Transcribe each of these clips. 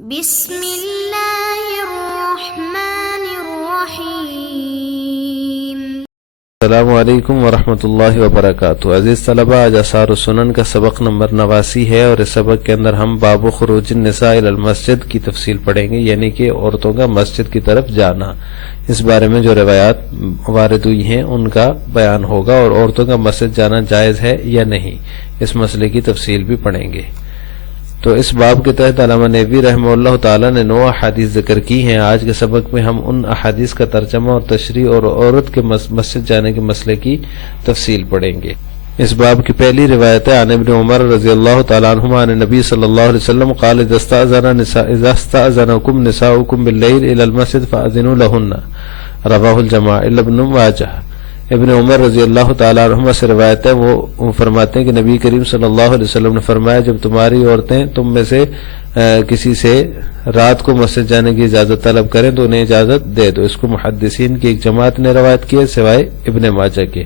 بسم اللہ الرحمن الرحیم۔ السلام علیکم ورحمۃ اللہ وبرکاتہ۔ عزیز طلبہ، آج آثار السنن کا سبق نمبر 89 ہے، اور اس سبق کے اندر ہم باب خروج النساء الی المسجد کی تفصیل پڑھیں گے، یعنی کہ عورتوں کا مسجد کی طرف جانا۔ اس بارے میں جو روایات وارد ہوئی ہیں ان کا بیان ہوگا، اور عورتوں کا مسجد جانا جائز ہے یا نہیں، اس مسئلے کی تفصیل بھی پڑھیں گے۔ تو اس باب کے تحت علامہ نیوی رحمہ اللہ تعالی نے 9 احادیث ذکر کی ہیں۔ آج کے سبق میں ہم ان احادیث کا ترجمہ اور تشریح اور عورت کے مسجد جانے کے مسئلے کی تفصیل پڑھیں گے۔ اس باب کی پہلی روایت ہے عن ابن عمر رضی اللہ تعالی عنہما عن نبی صلی اللہ علیہ وسلم قال اذا استأذنكم نساؤكم بالليل الى المسجد فاذنوا لهن، رواه الجماعہ الا ابن ماجہ۔ ابن عمر رضی اللہ تعالی عنہما سے روایت ہے، وہ فرماتے ہیں کہ نبی کریم صلی اللہ علیہ وسلم نے فرمایا، جب تمہاری عورتیں تم میں سے کسی سے رات کو مسجد جانے کی اجازت طلب کریں تو انہیں اجازت دے دو۔ اس کو محدثین کی ایک جماعت نے روایت کی ہے سوائے ابن ماجہ کے۔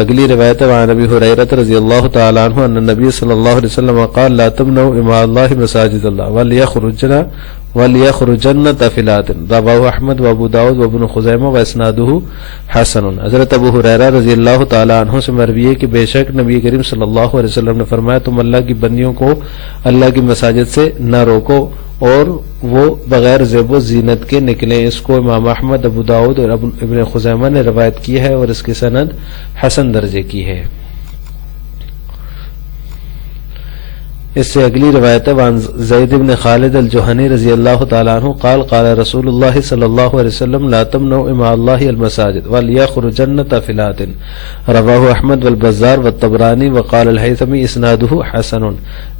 اگلی روایت ہے عن ابی ہریرہ رضی اللہ تعالی عنہ ان النبی صلی اللہ علیہ وسلم قال لا تمنعوا اماء اللہ مساجد اللہ وَلْيَخْرُجَنَّ تَفِلَاتٍ، رواه احمد وابو داود وابن خزیمہ واسنادہ حسن۔ حضرت ابو ہریرہ رضی اللہ تعالی عنہ سے مروی ہے کہ بے شک نبی کریم صلی اللہ علیہ وسلم نے فرمایا، تم اللہ کی بندیوں کو اللہ کی مساجد سے نہ روکو اور وہ بغیر زیب و زینت کے نکلیں۔ اس کو امام احمد، ابو داود اور ابن خزیمہ نے روایت کی ہے، اور اس کی سند حسن درجے کی ہے۔ اس سے اگلی روایت ہے وعن زید بن خالد الجہنی رضی اللہ تعالی عنہ قال قال رسول اللہ صلی اللہ علیہ وسلم لا تمنعوا اماء اللہ المساجد ولیخرجن تافلات، رواہ احمد والبزار والطبرانی وقال الہیثمی اسنادہ حسن۔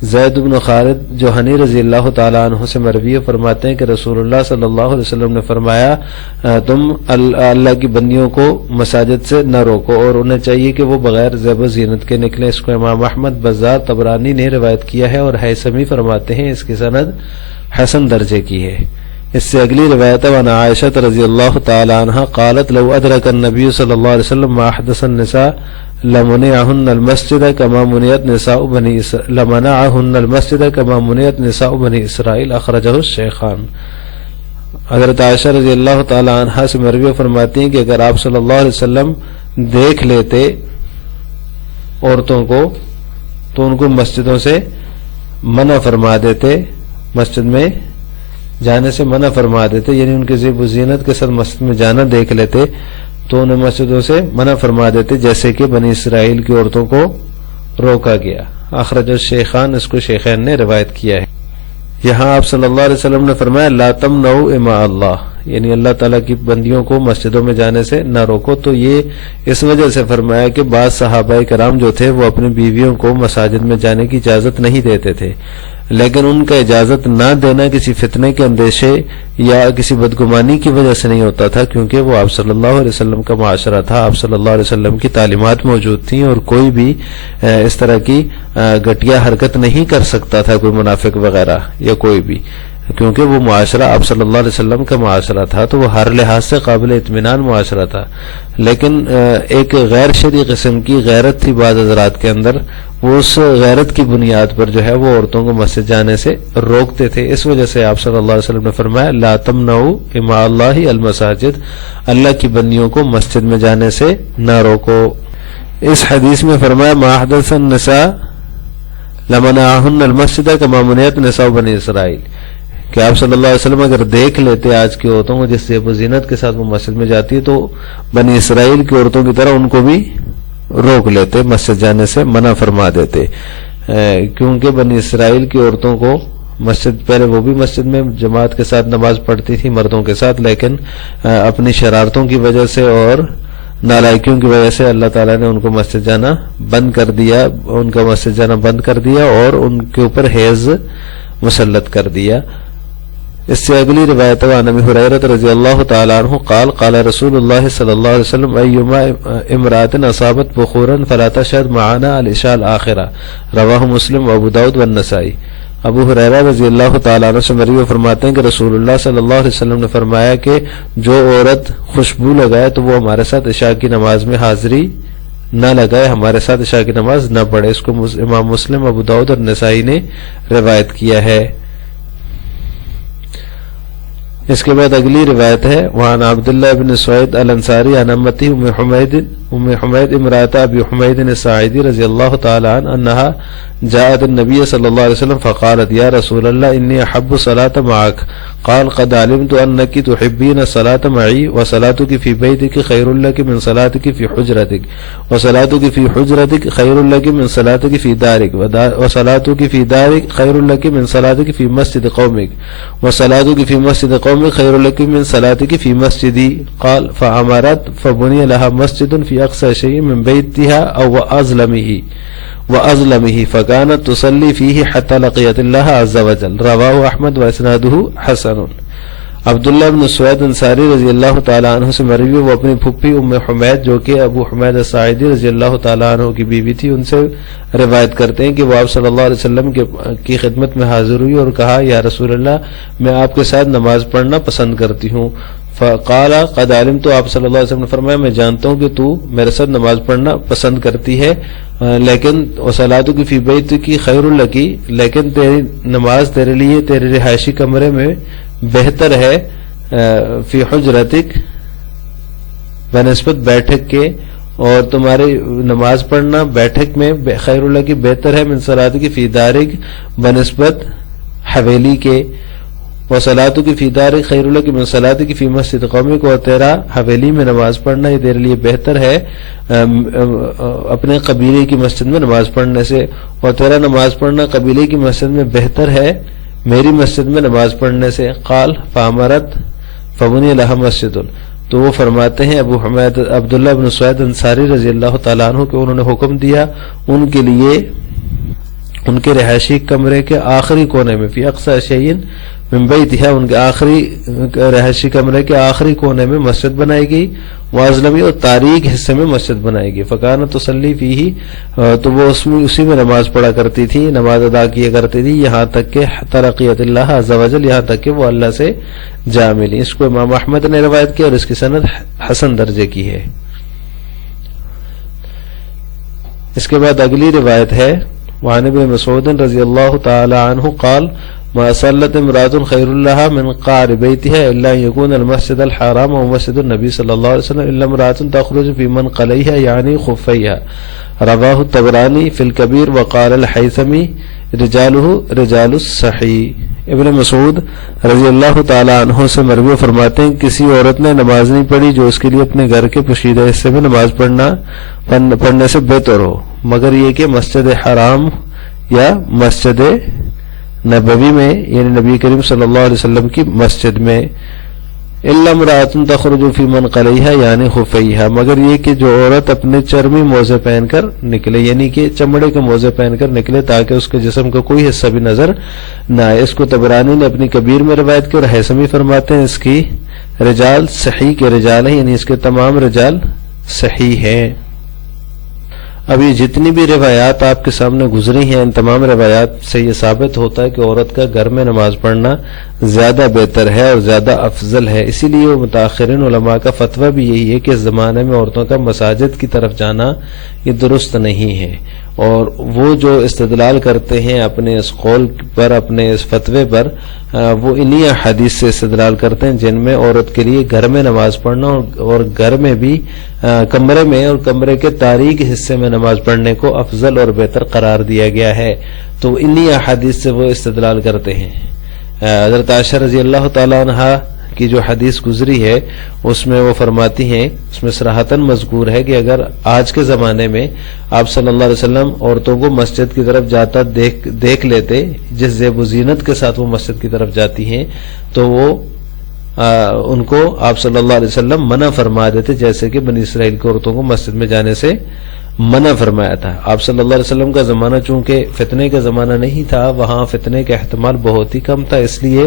زید بن خالد جوہنی رضی اللہ تعالی عنہ سے مروی فرماتے ہیں کہ رسول اللہ صلی اللہ علیہ وسلم نے فرمایا، تم اللہ کی بندیوں کو مساجد سے نہ روکو اور انہیں چاہیے کہ وہ بغیر زیب و زینت کے نکلیں۔ اس کو امام احمد، بزار، طبرانی نے روایت کیا ہے، اور حیثمی فرماتے ہیں اس کی سند حسن درجے کی ہے۔ اس سے اگلی روایت ہے وعن عائشہ رضی اللہ تعالی عنہ قالت لو ادرک النبی صلی اللہ علیہ وسلم ما احدث النساء لمنعهن المسجد كما منعت نساء بنی اسرائیل، اخرجہ الشیخان۔ حضرت عائشہ رضی اللہ تعالی عنہ سے مروی فرماتی ہیں کہ اگر آپ صلی اللہ علیہ وسلم دیکھ لیتے عورتوں کو تو ان کو مسجدوں سے منع فرما دیتے، مسجد میں جانے سے منع فرما دیتے، یعنی ان کے زیب و زینت کے ساتھ مسجد میں جانا دیکھ لیتے تو انہیں مسجدوں سے منع فرما دیتے، جیسے کہ بنی اسرائیل کی عورتوں کو روکا گیا۔ اخرج الشیخان، اس کو شیخین نے روایت کیا ہے۔ یہاں آپ صلی اللہ علیہ وسلم نے فرمایا لا تمنعوا اماء اللہ، یعنی اللہ تعالیٰ کی بندیوں کو مسجدوں میں جانے سے نہ روکو۔ تو یہ اس وجہ سے فرمایا کہ بعض صحابہ کرام جو تھے وہ اپنی بیویوں کو مساجد میں جانے کی اجازت نہیں دیتے تھے، لیکن ان کا اجازت نہ دینا کسی فتنے کے اندیشے یا کسی بدگمانی کی وجہ سے نہیں ہوتا تھا، کیونکہ وہ آپ صلی اللہ علیہ وسلم کا معاشرہ تھا، آپ صلی اللہ علیہ وسلم کی تعلیمات موجود تھیں، اور کوئی بھی اس طرح کی گھٹیا حرکت نہیں کر سکتا تھا، کوئی منافق وغیرہ یا کوئی بھی، کیونکہ وہ معاشرہ آپ صلی اللہ علیہ وسلم کا معاشرہ تھا، تو وہ ہر لحاظ سے قابل اطمینان معاشرہ تھا۔ لیکن ایک غیر شرعی قسم کی غیرت تھی بعض حضرات کے اندر، وہ اس غیرت کی بنیاد پر جو ہے وہ عورتوں کو مسجد جانے سے روکتے تھے۔ اس وجہ سے آپ صلی اللہ علیہ وسلم نے فرمایا لا تمنعوا اماء اللہ المساجد، اللہ کی بندیوں کو مسجد میں جانے سے نہ روکو۔ اس حدیث میں فرمایا ما احدث النساء لمنعهن المسجد كما منعت نساء بنی اسرائیل، کہ آپ صلی اللہ علیہ وسلم اگر دیکھ لیتے آج کی عورتوں کو جس زیب و زینت کے ساتھ وہ مسجد میں جاتی ہے تو بنی اسرائیل کی عورتوں کی طرح ان کو بھی روک لیتے، مسجد جانے سے منع فرما دیتے، کیونکہ بنی اسرائیل کی عورتوں کو مسجد، پہلے وہ بھی مسجد میں جماعت کے ساتھ نماز پڑھتی تھی مردوں کے ساتھ، لیکن اپنی شرارتوں کی وجہ سے اور نالائکیوں کی وجہ سے اللہ تعالیٰ نے ان کو مسجد جانا بند کر دیا، ان کا مسجد جانا بند کر دیا اور ان کے اوپر حیض مسلط کر دیا۔ اس سے اگلی روایت عن ابی ہریرہ رضی اللہ تعالی عنہ قال قال رسول اللہ صلی اللہ علیہ وسلم ایما امرأة اصابت بخورا فلا تشهد معنا العشاء الآخرہ، رواہ مسلم وابو داود والنسائی۔ ابو ہریرہ رضی اللہ تعالیٰ عنہ سے مروی فرماتے ہیں کہ رسول اللہ صلی اللہ علیہ وسلم نے فرمایا کہ جو عورت خوشبو لگائے تو وہ ہمارے ساتھ عشاء کی نماز میں حاضری نہ لگائے، ہمارے ساتھ عشاء کی نماز نہ پڑھے۔ اس کو امام مسلم، ابو داؤد اور نسائی نے روایت کیا ہے۔ اس کے بعد اگلی روایت ہے وعن عبداللہ بن سعید الانصاری عن امتی ام حمید امرأة ابی حمید الساعدی رضی اللہ تعالی عنہ انہا جاءت النبی صلی اللہ علیہ وسلم فقالت یا رسول اللہ انی احب الصلاة معك قال قد علمت انك تحبين الصلاة معي وصلاتك في بيتك خير لك من صلاتك في حجرتك وصلاتك في حجرتك خير لك من صلاتك في دارك وصلاتك في دارك خير لك من صلاتك في مسجد قومك وصلاتك في مسجد قومك خير لك من صلاتك في مسجدي قال فعمرت فبني لها مسجد في أقصى شيء من بيتها أو وأظلمه فكانت تصلي فيه حتى لقيت الله عز وجل رواه احمد واسناده حسن. عبداللہ بن سعید انصاری رضی اللہ تعالیٰ عنہ سے مروی وہ اپنی پھپھی ام حمید جو کہ ابو حمید الساعدی رضی اللہ تعالیٰ عنہ کی بیوی تھی ان سے روایت کرتے ہیں کہ وہ آپ صلی اللہ علیہ وسلم کی خدمت میں حاضر ہوئی اور کہا یا رسول اللہ میں آپ کے ساتھ نماز پڑھنا پسند کرتی ہوں. فقال قد علمت تو آپ صلی اللہ علیہ وسلم نے فرمایا میں جانتا ہوں کہ تو میرے ساتھ نماز پڑھنا پسند کرتی ہے لیکن وصلاتک فی بیتک خیر لک لیکن تیری نماز تیرے لیے تیرے رہائشی کمرے میں بہتر ہے فی حجرتک بنسبت بیٹھک کے اور تمہاری نماز پڑھنا بیٹھک میں خیر اللہ کی بہتر ہے من صلاتک فی دارک بنسبت حویلی کے وصلاتک فی دارک خیر اللہ کی من صلاتک فی مسجد قومک اور تیرا حویلی میں نماز پڑھنا یہ تیرے لیے بہتر ہے اپنے قبیلے کی مسجد میں نماز پڑھنے سے اور تیرا نماز پڑھنا قبیلے کی مسجد میں بہتر ہے میری مسجد میں نماز پڑھنے سے. قال فامرت فبنی لها مسجد تو وہ فرماتے ہیں ابو حمید عبداللہ بن سعید انصاری رضی اللہ تعالیٰ عنہ کہ انہوں نے حکم دیا ان کے لیے ان کے رہائشی کمرے کے آخری کونے میں فی اقصی شیء من بیتها ان کے آخری رہائشی کمرے کے آخری کونے میں مسجد بنائی گئی واظلمی اور تاریک حصے میں مسجد بنائی گئی. فکانت تصلی فیہ تو وہ اسی میں نماز پڑھا کرتی تھی نماز ادا کیا کرتی تھی یہاں تک کہ ترقیت اللہ عز وجل یہاں تک کہ وہ اللہ سے جا ملی. اس کو امام احمد نے روایت کیا اور اس کی سند حسن درجے کی ہے. اس کے بعد اگلی روایت ہے وعن ابن مسعود رضی اللہ تعالی عنہ قال ما صلت امرأة خير لها من قعر بيتها إلا أن يكون المسجد الحرام ومسجد النبي صلى الله عليه وسلم إلا امرأة تخرج في منقليها يعني خفيها رواه الطبراني في الكبير وقال الحيثمي رجاله رجال الصحيح. ابن مسعود رضی اللہ تعالی عنہ سے مروی فرماتے ہیں کسی عورت نے نماز نہیں پڑھی جو اس کے لیے اپنے گھر کے پوشیدہ حصے میں نماز پڑھنے سے بہتر ہو مگر یہ کہ مسجد حرام یا مسجد نبوی میں یعنی نبی کریم صلی اللہ علیہ وسلم کی مسجد میں الا امرأۃ تخرج فی منقلیہا یعنی خفیہا مگر یہ کہ جو عورت اپنے چرمی موزے پہن کر نکلے یعنی کہ چمڑے کے موزے پہن کر نکلے تاکہ اس کے جسم کا کوئی حصہ بھی نظر نہ آئے. اس کو طبرانی نے اپنی کبیر میں روایت کی اور حیثمی فرماتے ہیں اس کی رجال صحیح کے رجال ہیں یعنی اس کے تمام رجال صحیح ہیں. اب یہ جتنی بھی روایات آپ کے سامنے گزری ہیں ان تمام روایات سے یہ ثابت ہوتا ہے کہ عورت کا گھر میں نماز پڑھنا زیادہ بہتر ہے اور زیادہ افضل ہے. اسی لیے متاخرین علماء کا فتویٰ بھی یہی ہے کہ اس زمانے میں عورتوں کا مساجد کی طرف جانا یہ درست نہیں ہے اور وہ جو استدلال کرتے ہیں اپنے اس قول پر اپنے اس فتوے پر وہ انہی احادیث سے استدلال کرتے ہیں جن میں عورت کے لیے گھر میں نماز پڑھنا اور گھر میں بھی کمرے میں اور کمرے کے تاریک حصے میں نماز پڑھنے کو افضل اور بہتر قرار دیا گیا ہے. تو انہی احادیث سے وہ استدلال کرتے ہیں. حضرت عائشہ رضی اللہ تعالی عنہا کی جو حدیث گزری ہے اس میں وہ فرماتی ہیں اس میں صراحتاً مذکور ہے کہ اگر آج کے زمانے میں آپ صلی اللہ علیہ وسلم عورتوں کو مسجد کی طرف جاتا دیکھ لیتے جس زیب و زینت کے ساتھ وہ مسجد کی طرف جاتی ہیں تو وہ ان کو آپ صلی اللہ علیہ وسلم منع فرما دیتے جیسے کہ بنی اسرائیل کی عورتوں کو مسجد میں جانے سے منع فرمایا تھا. آپ صلی اللہ علیہ وسلم کا زمانہ چونکہ فتنے کا زمانہ نہیں تھا وہاں فتنے کا احتمال بہت ہی کم تھا اس لیے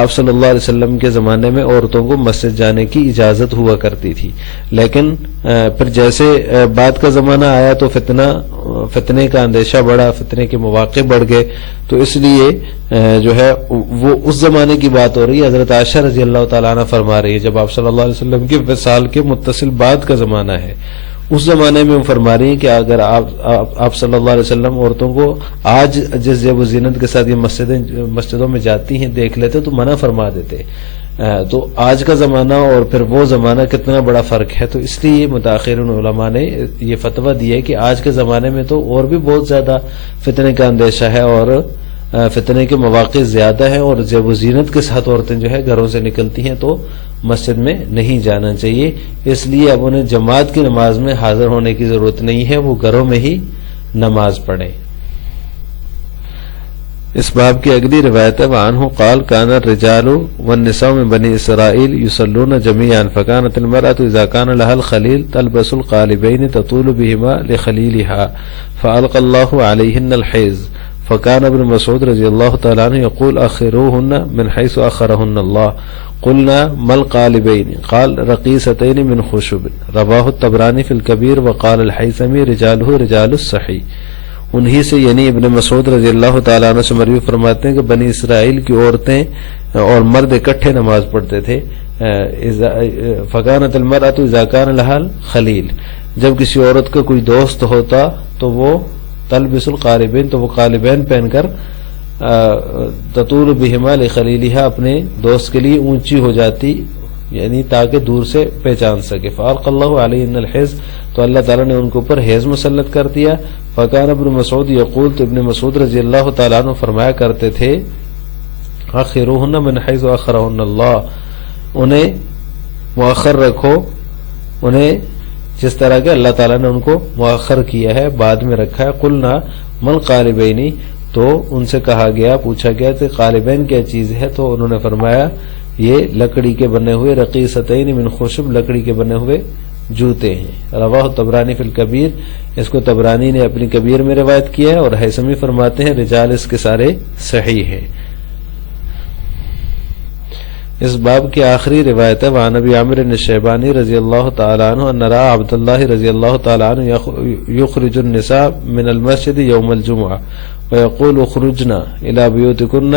آپ صلی اللہ علیہ وسلم کے زمانے میں عورتوں کو مسجد جانے کی اجازت ہوا کرتی تھی. لیکن پھر جیسے بعد کا زمانہ آیا تو فتنے کا اندیشہ بڑھا فتنے کے مواقع بڑھ گئے تو اس لیے جو ہے وہ اس زمانے کی بات ہو رہی ہے. حضرت عائشہ رضی اللہ تعالیٰ عنہ فرما رہی ہے جب آپ صلی اللہ علیہ وسلم کے وصال کے متصل بعد کا زمانہ ہے اس زمانے میں وہ فرما رہی ہیں کہ اگر آپ صلی اللہ علیہ وسلم عورتوں کو آج جس زیب و زینت کے ساتھ یہ مسجدوں میں جاتی ہیں دیکھ لیتے تو منع فرما دیتے تو آج کا زمانہ اور پھر وہ زمانہ کتنا بڑا فرق ہے. تو اس لیے متاخرین علماء نے یہ فتویٰ دیا ہے کہ آج کے زمانے میں تو اور بھی بہت زیادہ فتنے کا اندیشہ ہے اور فتنے کے مواقع زیادہ ہیں، اور زیب و زینت کے ساتھ عورتیں جو ہے گھروں سے نکلتی ہیں تو مسجد میں نہیں جانا چاہیے. اس لیے اب انہیں جماعت کی نماز میں حاضر ہونے کی ضرورت نہیں ہے، وہ گھروں میں ہی نماز پڑھیں. اس باب کی اگلی روایت ہے وعنہ قال كان الرجال والنساء من بني اسرائيل يصلون جميعا فكانت المرأة اذا كان لها الخليل تلبس القالبين تطول بهما لخليلها فألقى الله عليهن الحيض فكان ابن مسعود رضي الله تعالى عنه يقول أخروهن من حيث أخرهن الله قلنا ما القالبين قال رقيستين من خشب رواه الطبراني في الكبير وقال الحيثمي رجاله رجال الصحيح. انہی سے یعنی ابن مسعود رضی اللہ تعالیٰ عنہ سے مروی فرماتے ہیں کہ بنی اسرائیل کی عورتیں اور مرد اکٹھے نماز پڑھتے تھے. فکانت المرأة اذا كان لها الخلیل، جب کسی عورت کا کوئی دوست ہوتا تو وہ تلبس القالبین، تو وہ قالبین پہن کر تطول بہما لخلیلها اپنے دوست کے لیے اونچی ہو جاتی، یعنی تاکہ دور سے پہچان سکے. فألقى الله عليهن الحيض، تو اللہ تعالیٰ نے ان کے اوپر حیض مسلط کر دیا. فکان ابن مسعود یقول، تو ابن مسعود رضی اللہ تعالیٰ عنہ فرمایا کرتے تھے آخروہن من حیث آخرہن اللہ، انہیں مؤخر رکھو، انہیں جس طرح کہ اللہ تعالیٰ نے ان کو مؤخر کیا ہے، بعد میں رکھا ہے. قلنا من قالبینی، تو ان سے کہا گیا، پوچھا گیا کہ قالبین کیا چیز ہے، تو انہوں نے فرمایا یہ لکڑی کے بنے ہوئے رقیستین من خشب، لکڑی کے بنے ہوئے جوتے ہیں. رواہ طبرانی فی الکبیر، اس کو طبرانی نے اپنی کبیر میں روایت کیا ہے، اور حیثمی فرماتے ہیں رجال اس کے سارے صحیح ہیں. اس باب کی آخری روایت ہے وعن ابی عامر الشیبانی رضی اللہ تعالی عنہ ان رأى عبد اللہ رضی اللہ تعالی عنہ یخرج النساء من المسجد یوم الجمعہ ویقول اخرجنا الى بیوتکن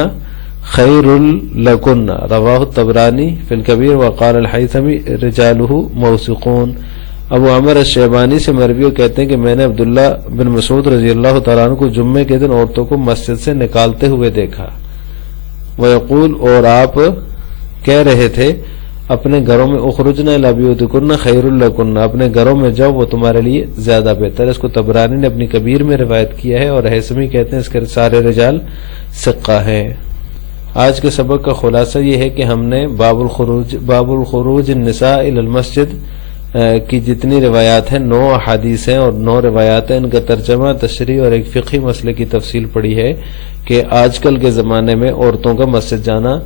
خیر لکن. رواہ الطبرانی فی الکبیر وقال الحیثمی رجالہ موثقون. ابو عمر الشیبانی سے مروی کہتے ہیں کہ میں نے عبداللہ بن مسعود رضی اللہ تعالیٰ عنہ کو جمعے کے دن عورتوں کو مسجد سے نکالتے ہوئے دیکھا. ویقول، اور آپ کہہ رہے تھے اپنے گھروں میں اخرجنا الی بیوتکن خیر لکن، اپنے گھروں میں جاؤ وہ تمہارے لیے زیادہ بہتر. اس کو طبرانی نے اپنی کبیر میں روایت کیا ہے، اور حیثمی کہتے ہیں اس کے سارے رجال ثقہ ہیں. آج کے سبق کا خلاصہ یہ ہے کہ ہم نے باب الخروج النساء الی المسجد کی جتنی روایات ہیں، 9 احادیث ہیں اور 9 روایات ہیں، ان کا ترجمہ، تشریح اور ایک فقہی مسئلے کی تفصیل پڑھی ہے کہ آج کل کے زمانے میں عورتوں کا مسجد جانا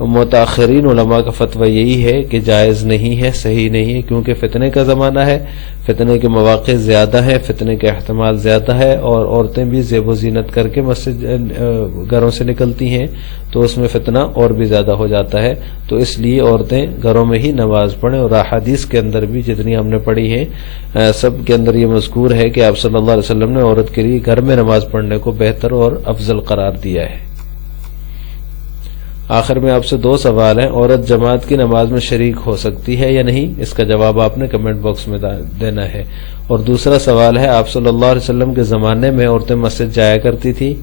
متاخرین علماء کا فتویٰ یہی ہے کہ جائز نہیں ہے، صحیح نہیں ہے، کیونکہ فتنے کا زمانہ ہے، فتنے کے مواقع زیادہ ہیں، فتنے کا احتمال زیادہ ہے، اور عورتیں بھی زیب و زینت کر کے مسجد گھروں سے نکلتی ہیں تو اس میں فتنہ اور بھی زیادہ ہو جاتا ہے. تو اس لیے عورتیں گھروں میں ہی نماز پڑھیں. اور احادیث کے اندر بھی جتنی ہم نے پڑھی ہیں سب کے اندر یہ مذکور ہے کہ آپ صلی اللہ علیہ وسلم نے عورت کے لیے گھر میں نماز پڑھنے کو بہتر اور افضل قرار دیا ہے. آخر میں آپ سے 2 سوال ہیں. عورت جماعت کی نماز میں شریک ہو سکتی ہے یا نہیں؟ اس کا جواب آپ نے کمنٹ باکس میں دینا ہے. اور دوسرا سوال ہے آپ صلی اللہ علیہ وسلم کے زمانے میں عورتیں مسجد جایا کرتی تھی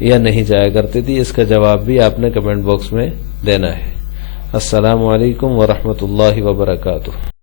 یا نہیں جایا کرتی تھی؟ اس کا جواب بھی آپ نے کمنٹ باکس میں دینا ہے. السلام علیکم ورحمۃ اللہ وبرکاتہ.